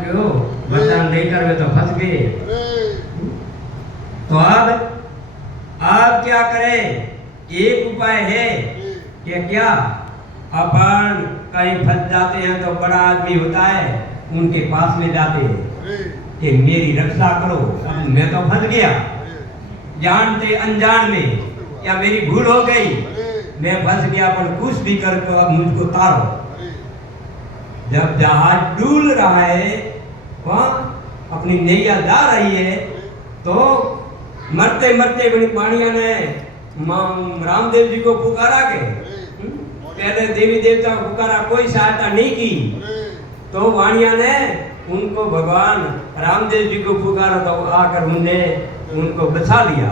क्यों वरदान देकर वे तो फंस गए। तो अब क्या करें? एक उपाय है कि क्या अपन कहीं फंस जाते हैं तो बड़ा आदमी होता है, उनके पास में जाते हैं कि मेरी रक्षा करो, अब मैं तो फंस गया जानते अनजान में, या मेरी भूल हो गई, मैं फंस गया, पर कुछ भी करके अब मुझको तारो। जब जहाज डूल रहा है, वहां अपनी नैया जा रही है, तो मरते मरते बड़ी पानिया ने रामदेव जी को पुकारा के पहले देवी देवता को पुकारा, कोई सहायता नहीं की, तो वाणिया ने उनको भगवान रामदेव जी को पुकारा, तो आकर उनको बचा लिया।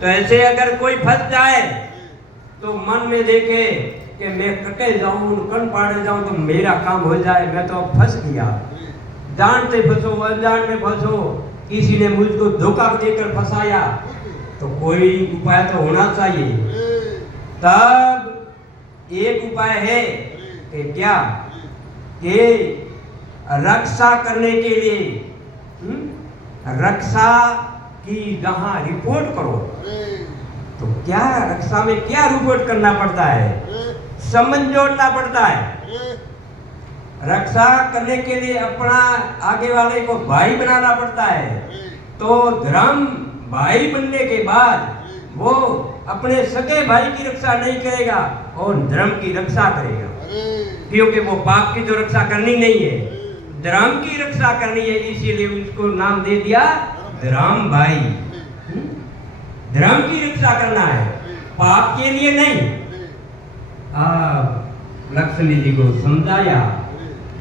तो ऐसे अगर कोई फंस जाए तो मन में देखे कि मैं कटे जाऊं, कन पाड़े जाऊं तो मेरा काम हो जाए, मैं तो फंस गया। जानते फंसो, अनजान में फंसो, किसी ने मुझको धोखा देकर फंसाया, तो कोई उपाय तो होना चाहिए। तब एक उपाय है कि क्या कि रक्षा करने के लिए रक्षा की जहां रिपोर्ट करो, तो क्या रक्षा में क्या रिपोर्ट करना पड़ता है? संबंध जोड़ना पड़ता है। रक्षा करने के लिए अपना आगे वाले को भाई बनाना पड़ता है। तो धर्म भाई बनने के बाद वो अपने सगे भाई की रक्षा नहीं करेगा और धर्म की रक्षा करेगा, क्योंकि वो पाप की तो रक्षा करनी नहीं है, धर्म की रक्षा करनी है। इसीलिए उसको नाम दे दिया धर्म भाई। धर्म की रक्षा करना है, पाप के लिए नहीं। लक्ष्मी जी को समझाया,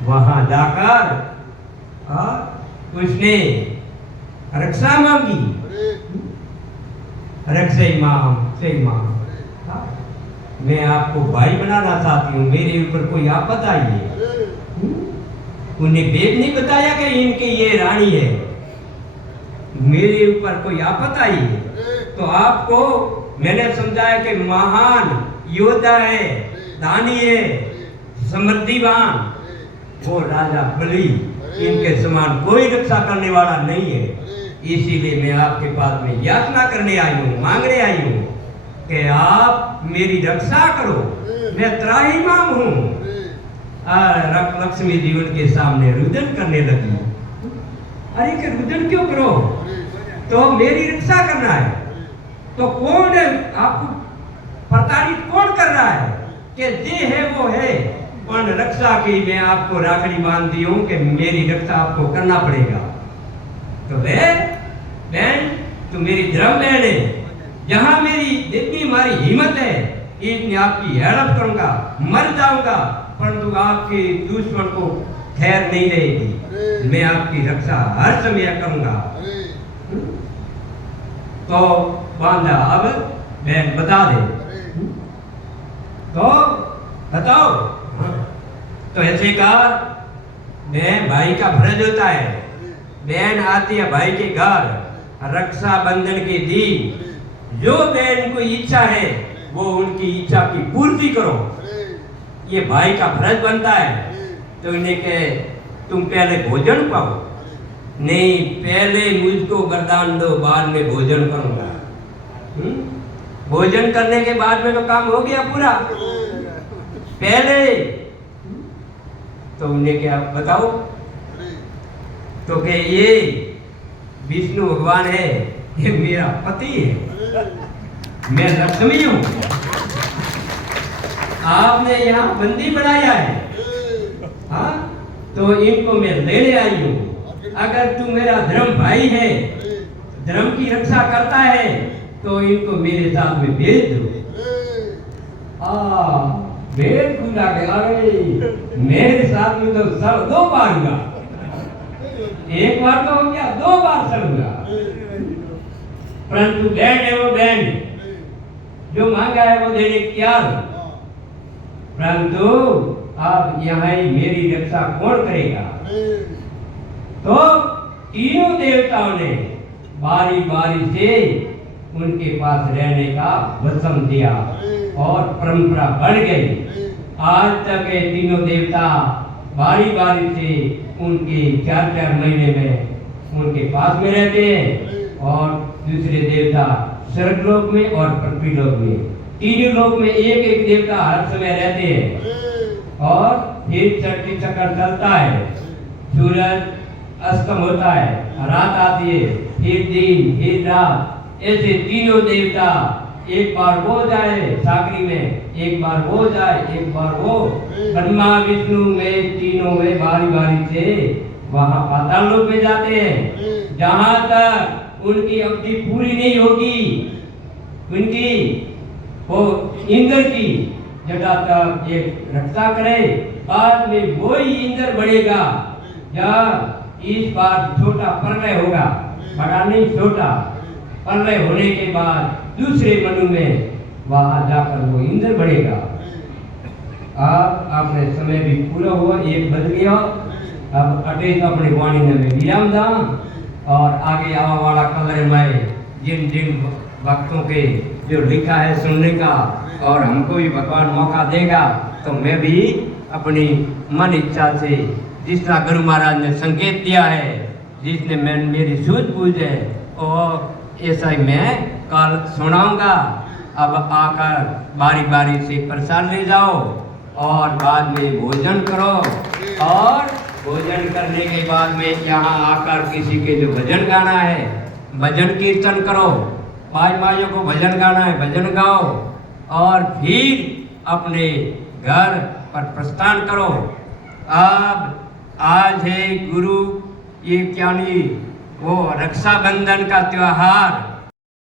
वहां जाकर उसने रक्षा मांगी, रक्षे मां, मैं आपको भाई बनाना चाहती हूँ, मेरे ऊपर कोई आपत आई है। उन्हें वेद नहीं बताया कि इनके ये रानी है, मेरे ऊपर कोई आपत आई है, तो आपको मैंने समझाया कि महान योद्धा है, दानी है, समृद्धिवान, वो राजा बलि, इनके समान कोई रक्षा करने वाला नहीं है। इसीलिए मैं आपके पास में याचना करने आई हूँ, मांगने आई हूँ कि आप मेरी रक्षा करो, मैं त्राहिमाम हूँ। लक्ष्मी जी उनके सामने रुदन करने लगी। अरे कि रुदन क्यों करो? तो मेरी रक्षा करना है। तो कौन है आपको प्रताड़ित कौन कर रहा है? कि जे है वो है, पर रक्षा की मैं आपको राखड़ी बांध दी हूं कि मेरी रक्षा आपको करना पड़ेगा। तो बहन तो मेरी धर्म बहन है, जहां मेरी जितनी हमारी हिम्मत है इतनी आपकी हेल्प करूंगा, मर जाऊंगा परंतु आपके दुश्मन को खैर नहीं रहेगी, मैं आपकी रक्षा हर समय करूंगा। तो बांधा, अब बहन बता दे, तो बताओ। तो ऐसे कहा, बहन भाई का फर्ज होता है, बहन आती है भाई के घर रक्षा बंधन के दिन, जो बहन को इच्छा है वो उनकी इच्छा की पूर्ति करो, ये भाई का फर्ज बनता है। तो इन्हें कहे तुम पहले भोजन पाओ, नहीं पहले मुझको वरदान दो, बाद में भोजन करूंगा। भोजन करने के बाद में तो काम हो गया पूरा, पहले तो उन्हें क्या बताओ? तो कि ये विष्णु भगवान है, ये मेरा पति है, मैं लक्ष्मी हूं, आपने यहाँ बंदी बनाया है, हाँ तो इनको मैं लेने आई हूँ। अगर तू मेरा धर्म भाई है, धर्म की रक्षा करता है, तो इनको मेरे साथ में भेज दो। भेज दूंगा, अरे मेरे साथ में तो सर दो मारूंगा, एक बार तो हो गया, दो बार सरूंगा। परंतु बहन है वो बहन, जो मांगा है वो देने की तैयार, परंतु अब यहाँ मेरी रक्षा कौन करेगा? तो तीनों देवताओं ने बारी बारी से उनके पास रहने का वचन दिया और परंपरा बढ़ गई। आज तक ये तीनों देवता बारी बारी से उनके 4-4 महीने में उनके पास में रहते हैं। और दूसरे देवता स्वर्गलोक में और पृथ्वीलोक में, तीनों लोक में एक एक देवता हर समय रहते हैं। और फिर छठी चक्कर चलता है, सूरज अस्तम होता है, रात आती है, फिर दिन फिर रात, ऐसे तीनों देवता एक बार वो जाए सागरी में, एक बार वो जाए, एक बार वो, ब्रह्मा विष्णु में तीनों में बारी बारी से वहां पाताल लोक में जाते हैं। जहां तक उनकी अवधि पूरी नहीं होगी, उनकी वो इंद्र की जटा तक एक रक्षा करे, बाद में वही इंद्र बढ़ेगा। जब इस बार छोटा प्रलय होगा, बड़ा नहीं छोटा प्रलय होने के बाद दूसरे मनु में वहां जाकर वो इंद्र बढ़ेगा। अब आपने समय भी पूरा हुआ, एक बज गया। अब अटेज अपनी वाणी में विराम दाम और आगे आवा वाला कलर में जिन जिन भक्तों के जो लिखा है सुनने का, और हमको भी भगवान मौका देगा तो मैं भी अपनी मन इच्छा से जिसका गुरु महाराज ने संकेत दिया है, जिसने मैं मेरी सूझबूझ है, और ऐसा ही मैं कल सुनाऊंगा। अब आकर बारी बारी से प्रसाद ले जाओ और बाद में भोजन करो, और भोजन करने के बाद में यहाँ आकर किसी के जो भजन गाना है भजन कीर्तन करो, भाई भाइयों को भजन गाना है भजन गाओ, और फिर अपने घर पर प्रस्थान करो। अब आज है गुरु ये क्या नहीं वो रक्षाबंधन का त्योहार।